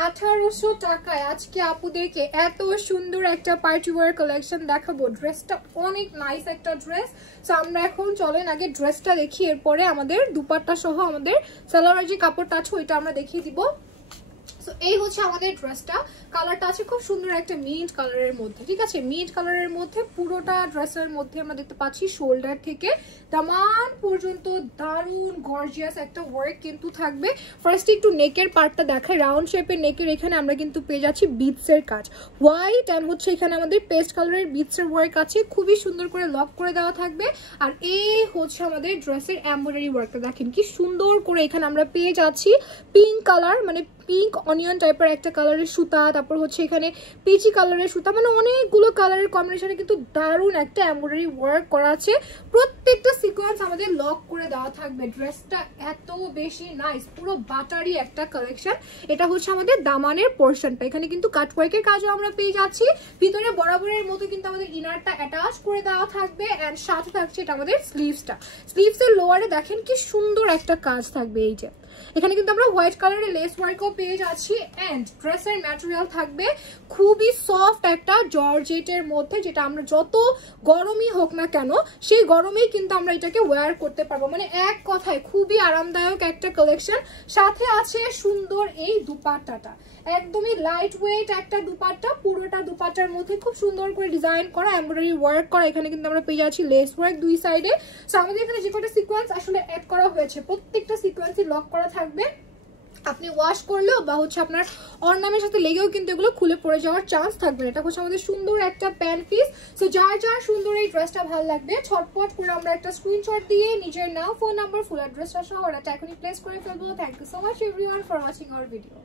1800 টাকায় আজকে আপুদেরকে এত সুন্দর একটা পার্টি ওয়্যার কালেকশন দেখাবো। ড্রেসটা অনেক নাইস একটা ড্রেস। সো আমরা এখন চলেন আগে ড্রেসটা দেখি, এরপরে আমাদের দুপাট্টা সহ আমাদের সালোয়ারের যে কাপড়টা আছে ওইটা আমরা দেখিয়ে দিব। সো এই হচ্ছে আমাদের ড্রেসটা। কালারটা আছে খুব সুন্দর একটা মিন্ট কালারের মধ্যে, ঠিক আছে? মিন্ট কালারের মধ্যে পুরোটা ড্রেসের মধ্যে আমরা দেখতে পাচ্ছি শোল্ডার থেকে দামান পর্যন্ত দারুন গর্জিয়াস একটা ওয়ার্ক কিন্তু থাকবে। ফার্স্ট একটু নেকের পার্টটা দেখায়, রাউন্ড শেপের নেকের এখানে আমরা কিন্তু পেয়ে যাচ্ছি বিটসের কাজ, হোয়াইট অ্যান্ড হচ্ছে এখানে আমাদের পেস্ট কালারের বিটসের ওয়ার্ক আছে, খুবই সুন্দর করে লক করে দেওয়া থাকবে। আর এই হচ্ছে আমাদের ড্রেসের এমব্রয়ডারি ওয়ার্কটা, দেখেন কি সুন্দর করে এখানে আমরা পেয়ে যাচ্ছি পিঙ্ক কালার, মানে পিঙ্ক অনিয়ন টাইপের একটা কালারের সুতা, তারপর হচ্ছে এখানে পিচি কালারের সুতা, মানে অনেকগুলো কালারের কম্বিনেশনে কিন্তু দারুণ একটা এমব্রয়ডারি ওয়ার্ক করা আছে। প্রত্যেকটা সিকোয়েন্স আমাদের লক করে দেওয়া থাকবে। ড্রেসটা এত বেশি নাইস, পুরো বাটারি একটা কালেকশন। এটা হচ্ছে আমাদের দামানের পোর্শনটা, এখানে কিন্তু কাটওয়ার্কের কাজও আমরা পেয়ে যাচ্ছি। ভিতরে বরাবরের মতো কিন্তু আমাদের ইনারটা অ্যাটাচ করে দেওয়া থাকবে অ্যান্ড সাথে থাকছে এটা আমাদের স্লিভসটা। স্লিভসের লোয়ারে দেখেন কি সুন্দর একটা কাজ থাকবে। এই যে এখানে কিন্তু আমরা হোয়াইট কালারের লেস ওয়ার্কও পেয়ে যাচ্ছি অ্যান্ড ড্রেসের ম্যাটেরিয়াল থাকবে খুবই সফট একটা জর্জেটের মধ্যে, যেটা আমরা যত গরমই হোক না কেন সেই গরমেই কিন্তু আমরা এটাকে ওয়্যার করতে পারবো। মানে এক কথায় খুবই আরামদায়ক একটা কালেকশন। সাথে আছে সুন্দর এই দুপাট্টাটা, একদমই লাইট ওয়েট একটা দুপাট্টা, পুরোটা দুপাট্টার মধ্যে খুব সুন্দর করে ডিজাইন করা এমব্রয়ডারি ওয়ার্ক করা। এখানে কিন্তু আমরা পেয়ে যাচ্ছি লেস ওয়ার্ক দুই সাইডে। সো আমাদের এখানে যে কটা সিকোয়েন্স আসলে অ্যাড করা হয়েছে প্রত্যেকটা সিকোয়েন্সই লক করা থাকবে। আপনি ওয়াশ করলেও বা হচ্ছে আপনার অর্নামেন্টের সাথে লেগেও কিন্তু এগুলো খুলে পড়ে যাওয়ার চান্স থাকবে। এটা হচ্ছে আমাদের সুন্দর একটা প্যান্ট পিস। সো যার যার সুন্দর এই ড্রেসটা ভালো লাগবে ছটপট করে আমরা একটা স্ক্রিনশট দিয়ে নিজের নাম, ফোন নাম্বার, ফুল অ্যাড্রেসটা সহ অর্ডারটা এখনই প্লেস করে ফেলবো। Thank you so much everyone for watching our video.